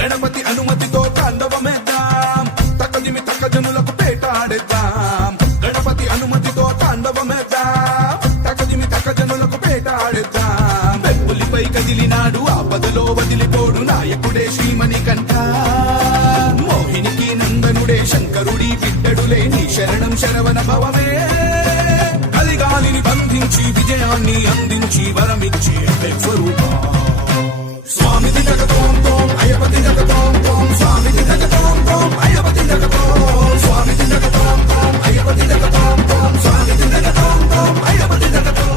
గణపతి అనుమతితో తాండవమేద్దాం, తక్కదిమి తక్క జనులకు పేటాడేద్దాం. గణపతి అనుమతితో తాండవమేద్దాం, తక్కదిమి తక్క జనులకు పేటాడేద్దాం. పెప్పులిపై కదిలినాడు ఆపదలో వదిలిపోడు నాయకుడే శ్రీమణికంఠ. మోహినికి నందనుడే శంకరుడి బిడ్డడులే నీ శరణం శరవణ భవమే. కలిగాలిని బంధించి విజయాన్ని అందించి వరమిచ్చి స్వరూపా. స్వామి దిగతోం తోం అయ్యపతి జగతోం తోం, స్వామి దిగతోం తోం అయ్యపతి జగతోం, స్వామి దిగతోం తోం అయ్యపతి జగతోం తోం, స్వామి దిగతోం తోం అయ్యపతి జగతోం.